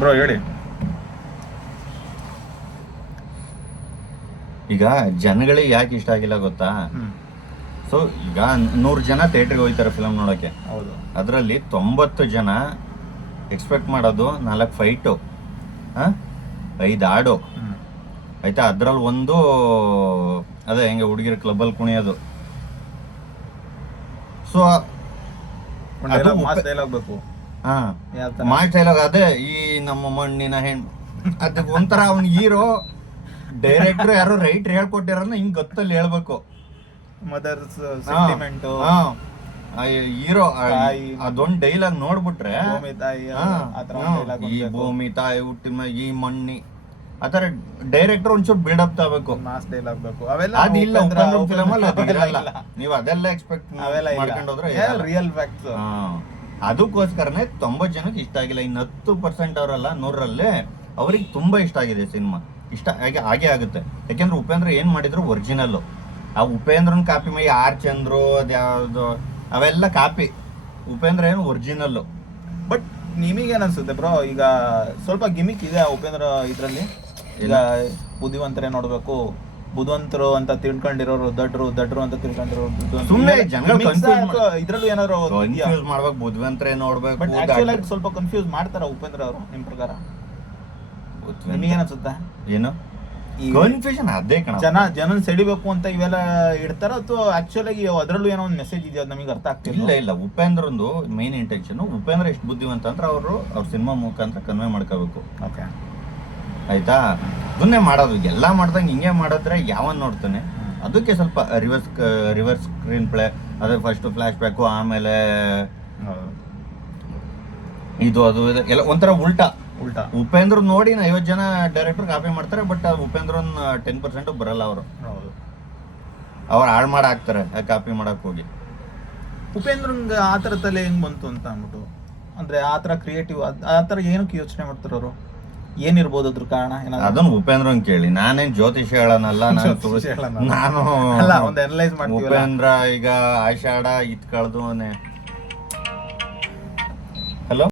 Bro ಹೇಳಿ. ಈಗ ಜನಗಳಿಗೆ ಯಾಕೆ ಇಷ್ಟ ಆಗಿಲ್ಲ ಗೊತ್ತಾ? ಸೊ ಈಗ 100 ಜನ ಥಿಯೇಟ್ರಿಗೆ ಹೋಗ್ತಾರೆ ಫಿಲಮ್ ನೋಡೋಕ್ಕೆ. ಹೌದು. ಅದರಲ್ಲಿ 90 ಜನ ಎಕ್ಸ್ಪೆಕ್ಟ್ ಮಾಡೋದು 4 ಫೈಟು, 5 ಹಾಡು, ಆಯ್ತಾ? ಅದ್ರಲ್ಲಿ ಒಂದು ಅದೇ ಹೆಂಗೆ ಹುಡುಗಿರ ಕ್ಲಬ್ಬಲ್ಲಿ ಕುಣಿಯೋದು. ಸೊ ಮಾಸ್ ಡೈಲಾಗ್ ಬೇಕು. ಮಾಸ್ ಡೈಲಾಗ್ ಅದೇ, ಈ ನಮ್ಮ ಮಣ್ಣಿನ ಹೆಣ್ಣು, ಅದ ಒಂಥರ ಅವ್ನ ಹೀರೋ ಡೈರೆಕ್ಟರ್ ಯಾರೋ ರೈಟರ್ ಹೇಳ್ಕೊಟ್ಟಿರೋದನ್ನ ಹಿಂಗ್ ಗೊತ್ತಲ್ಲಿ ಹೇಳ್ಬೇಕು. ಮದರ್ಸ್ ಸೆಂಟಿಮೆಂಟ್, ಹೀರೋ ಅದೊಂದ್ ಡೈಲಾಗ್ ನೋಡ್ಬಿಟ್ರೆ ಈ ಭೂಮಿ ತಾಯಿ ಹುಟ್ಟಿದ ಈ ಮಣ್ಣಿ ಆತರ ಡೈರೆಕ್ಟರ್ ಒಂಚೂರು ಬಿಲ್ಡಪ್ ತಗೋಬೇಕು. ಮಾಸ್ ಡೈಲಾಗ್ ಬೇಕು. ಅವೆಲ್ಲ ಅದಿಲ್ಲ ಉಪೇಂದ್ರ ಫಿಲಮ್ ಅಲ್ಲಿ ಅದಿರಲ್ಲ. ನೀವು ಅದೆಲ್ಲ ಎಕ್ಸ್ಪೆಕ್ಟ್ ಮಾಡ್ಕೊಂಡು ಹೋದ್ರೆ ರಿಯಲ್ ಫ್ಯಾಕ್ಟ್ಸ್. ಅದಕ್ಕೋಸ್ಕರನೇ 90 ಜನಕ್ಕೆ ಇಷ್ಟ ಆಗಿಲ್ಲ. ಇನ್ನು 10% ಅವರಲ್ಲ 100ರಲ್ಲಿ ಅವ್ರಿಗೆ ತುಂಬಾ ಇಷ್ಟ ಆಗಿದೆ ಸಿನಿಮಾ. ಇಷ್ಟ ಹಾಗೆ ಆಗುತ್ತೆ. ಯಾಕೆಂದ್ರೆ ಉಪೇಂದ್ರ ಏನ್ ಮಾಡಿದ್ರು ಒರಿಜಿನಲ್. ಆ ಉಪೇಂದ್ರನ್ ಕಾಪಿ ಮೈ ಆರ್ ಚಂದ್ರು ಅದ್ಯಾವ್ದು ಅವೆಲ್ಲ ಕಾಪಿ. ಉಪೇಂದ್ರ ಏನು ಒರಿಜಿನಲ್. ಬಟ್ ನಿಮಗೇನ್ ಅನ್ಸುತ್ತೆ ಬ್ರೋ, ಈಗ ಸ್ವಲ್ಪ ಗಿಮಿಕ್ ಇದೆ ಉಪೇಂದ್ರ ಇದ್ರಲ್ಲಿ. ಈಗ ಬುದ್ಧಿವಂತರೇ ನೋಡ್ಬೇಕು, ಬುದ್ಧಿವಂತರು ಅಂತ ತಿಳ್ಕೊಂಡಿರೋರು ದಡ್ರು ಅಂತ ತಿಳ್ಕೊಂಡಿರೋರು ಸುಮ್ಮನೆ ಜನ ಇದ್ರಲ್ಲೂ ಏನಾದ್ರು ಕನ್ಫ್ಯೂಸ್ ಮಾಡ್ಬೇಕು. ಬುದ್ಧಿವಂತರೇ ನೋಡ್ಬೇಕು. ಬಟ್ ಆಕ್ಚುಲ್ ಆಗಿ ಸ್ವಲ್ಪ ಕನ್ಫ್ಯೂಸ್ ಮಾಡ್ತಾರ ಉಪೇಂದ್ರ ಅವರು ನಿಮ್ ಪ್ರಕಾರ? ನಿಮಗೇನ್ ಅನ್ಸುತ್ತೆ? ಏನು ಕನ್ಫ್ಯೂಷನ್? ಅದೇ ಕಣ, ಜನ ಸೆಳಿಬೇಕು ಅಂತ ಇವೆಲ್ಲ ಇಡ್ತಾರ ಅಥವಾ ಆಕ್ಚುಲ್ ಆಗಿ ಅದ್ರಲ್ಲೂ ಏನೋ ಒಂದು ಮೆಸೇಜ್ ಇದೆ, ಅದು ನಮಗೆ ಅರ್ಥ ಆಗ್ತಿಲ್ಲ. ಇಲ್ಲ ಉಪೇಂದ್ರಂದು ಮೇನ್ ಇಂಟೆನ್ಷನ್ ಉಪೇಂದ್ರ ಎಷ್ಟು ಬುದ್ಧಿವಂತ ಅಂದ್ರೆ ಅವ್ರ ಸಿನಿಮಾ ಮುಖಾಂತರ ಕನ್ವೆ ಮಾಡ್ಕೋಬೇಕು. ಓಕೆ ಆಯ್ತಾ? ಅದನ್ನೇ ಮಾಡೋದು. ಎಲ್ಲ ಮಾಡ್ದಂಗೆ ಹಿಂಗೆ ಮಾಡಿದ್ರೆ ಯಾವನ್ ನೋಡ್ತಾನೆ? ಅದಕ್ಕೆ ಸ್ವಲ್ಪ ರಿವರ್ಸ್ ಸ್ಕ್ರೀನ್ ಪ್ಲೇ. ಅದೇ ಫಸ್ಟ್ ಫ್ಲಾಶ್ ಬ್ಯಾಕು, ಆಮೇಲೆ ಇದು ಅದು ಎಲ್ಲ ಒಂಥರ ಉಲ್ಟಾ. ಉಪೇಂದ್ರ ನೋಡಿ 50 ಜನ ಡೈರೆಕ್ಟರ್ ಕಾಪಿ ಮಾಡ್ತಾರೆ. ಬಟ್ ಉಪೇಂದ್ರನ್ 10% ಬರಲ್ಲ. ಅವ್ರು ಹಾಳು ಮಾಡಿ ಹಾಕ್ತಾರೆ ಕಾಪಿ ಮಾಡಕ್ ಹೋಗಿ. ಉಪೇಂದ್ರಂಗ ಆತರ ತಲೆ ಹೆಂಗ್ ಬಂತು ಅಂತ ಅಂದ್ಬಿಟ್ಟು, ಅಂದ್ರೆ ಆತರ ಕ್ರಿಯೇಟಿವ್ ಆತರ ಏನಕ್ಕೆ ಯೋಚನೆ ಮಾಡ್ತಾರ ಅವರು? ಏನಿರ್ಬೋದು ಅದ್ರ ಕಾರಣ? ಅದನ್ನ ಉಪೇಂದ್ರನ್ ಕೇಳಿ. ನಾನೇನ್ ಜ್ಯೋತಿಷ ಹೇಳನಲ್ಲ, ನಾನು ಒಂದು ಅನಲೈಸ್ ಮಾಡ್ತೀವಿ. ಉಪೇಂದ್ರ ಈಗ ಆಷಾಢ ಇತ್ ಕಳ್ದು